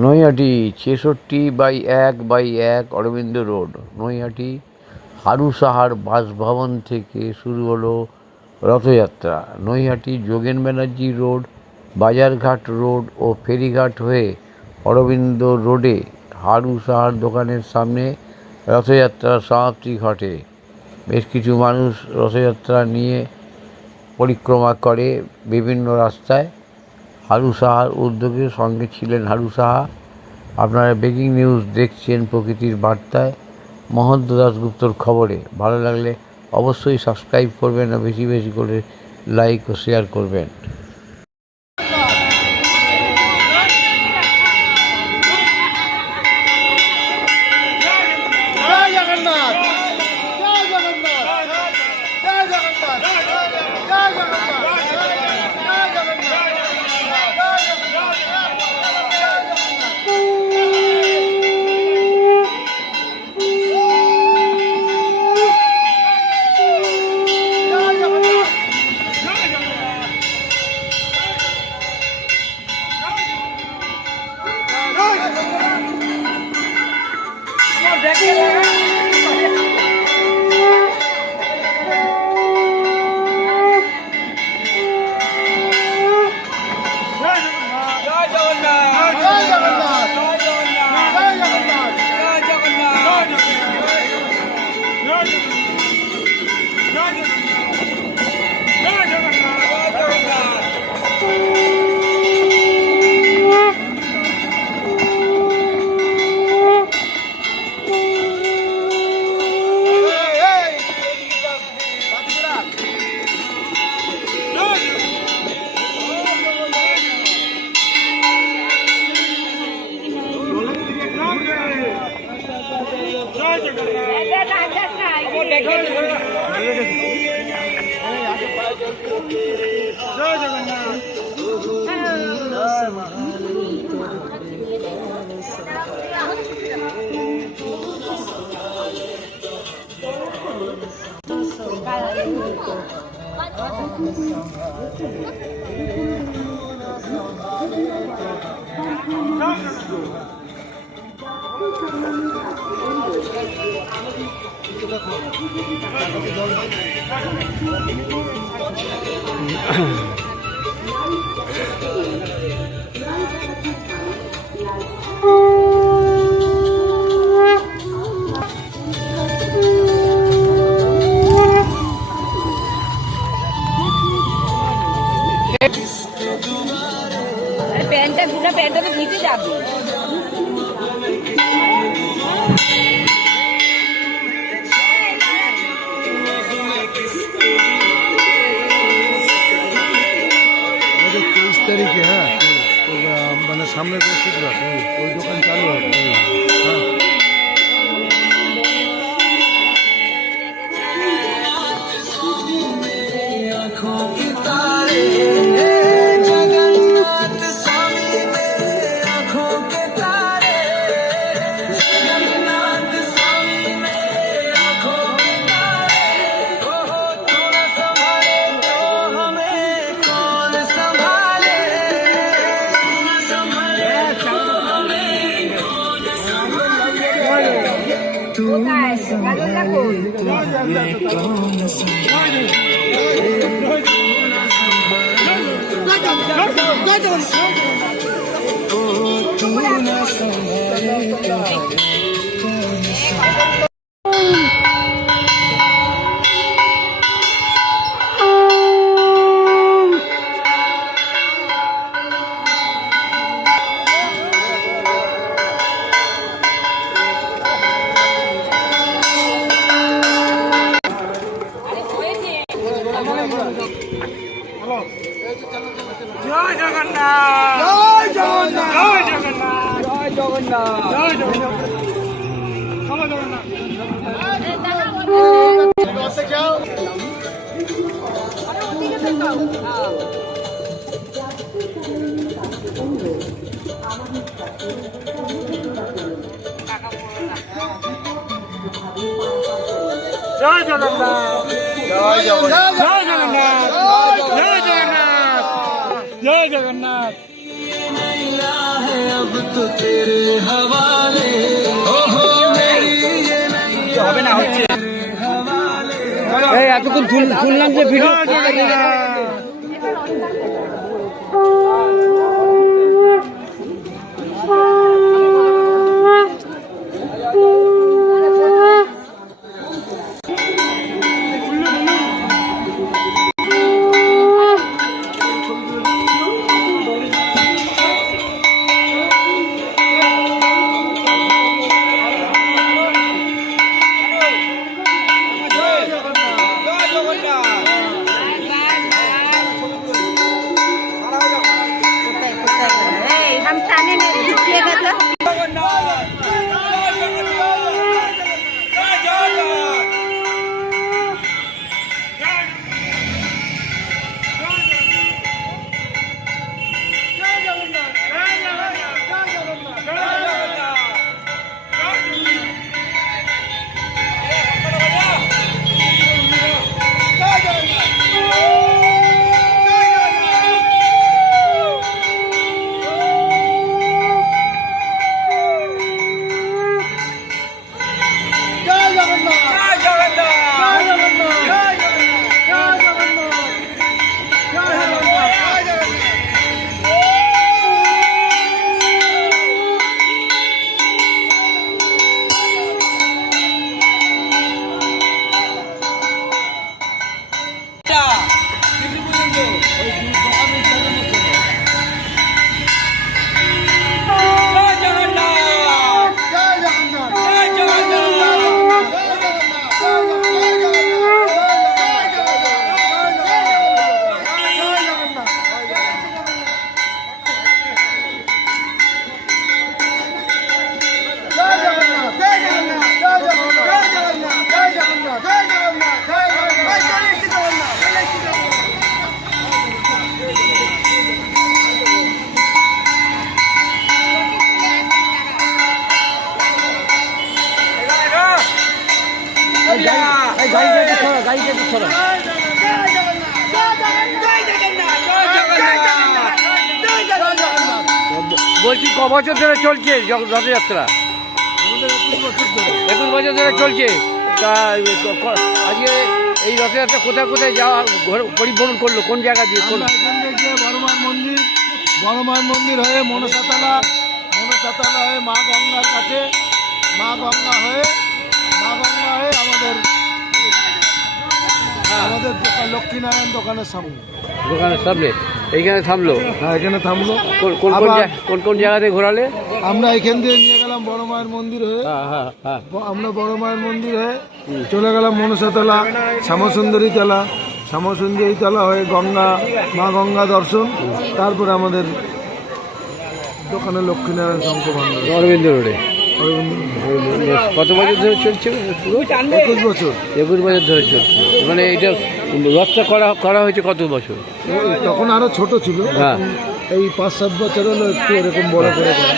Naihati 66/1/1 Aurobindo road, Naihati Haru সাহার বাসভবন থেকে শুরু হলো রথযাত্রা। নৈহাটি যোগেন ব্যানার্জি রোড, বাজারঘাট রোড ও ফেরিঘাট হয়ে অরবিন্দ রোডে হারু সাহার দোকানের সামনে রথযাত্রার সমাপ্তি ঘটে। বেশ কিছু মানুষ রথযাত্রা নিয়ে পরিক্রমা করে বিভিন্ন রাস্তায়। হারু সাহার উদ্যোগে সঙ্গে ছিলেন হারু সাহা। আপনারা ব্রেকিং নিউজ দেখছেন প্রকৃতির বার্তায় মহন্ত দাশগুপ্তর খবরে। ভালো লাগলে অবশ্যই সাবস্ক্রাইব করবেন ও বেশি বেশি করে লাইক ও শেয়ার করবেন। প্যান্টটা তো ভিজে যাবে। তারিখে মানে সামনের বৃহস্পতিবার ওই দোকান চালু হবে। জয় জগন্নাথ, জয় জগন্নাথ, জয় জগন্নাথ, জয় জগন্নাথ, জয় জগন্নাথ, জয় জগন্নাথ, জয় জগন্নাথ, জয় জগন্নাথ, জয় জগন্নাথ, জয় জগন্নাথ। এই এতক্ষণ তুললাম যে ভিডিও हम थाने में लिखिएगा तो বলছি ক বছর ধরে চলছে রথযাত্রা? 21 বছর ধরে চলছে। তা আজকে এই রথযাত্রা কোথায় কোথায় যাওয়া পরিভ্রমণ করলো, কোন জায়গা দিয়ে করলো? এখান থেকে বড়মার মন্দির হয়ে মনসাতলা হয়ে মা গঙ্গার কাছে, মা গঙ্গা হয়ে আমাদের লক্ষ্মীনারায়ণ দোকানের সামনে এইখানে থামলো? হ্যাঁ, এখানে থামলো। কোন কোন জায়গাতে ঘোরালে? আমরা এখান দিয়ে নিয়ে গেলাম বড় মায়ের মন্দির হয়ে, আমরা বড় মায়ের মন্দির হয়ে চলে গেলাম মনসাতলা, শ্যামসুন্দরী তলা হয়ে মা গঙ্গা দর্শন, তারপরে আমাদের দোকানে লক্ষ্মীনারায়ণ শঙ্খ ভান্ডার, অরবিন্দ রোডে। কত বছর ধরে চলছে? 21 বছর। 21 বছর ধরে চলছে। মানে এটা রথটা করা হয়েছে কত বছর? তখন আরো ছোট ছিল, হ্যাঁ, এই 5-7 বছর হলো একটু এরকম বড় করে করা।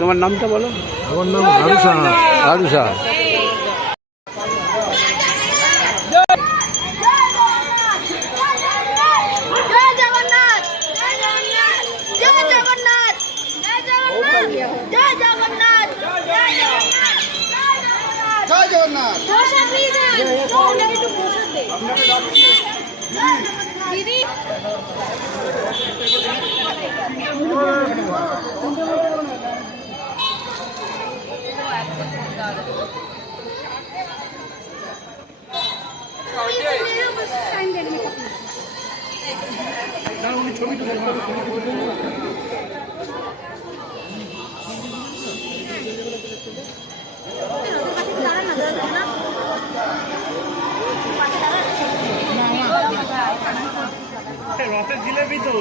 তোমার নামটা বলো। আমার নাম হারু সাহা। হারু সাহা। দিদি রথের জিলেবি তো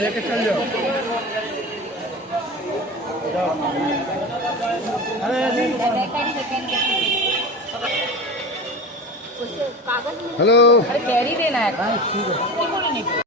लेके चल जाओ। अरे হ্যালো कैरी देना है ठीक है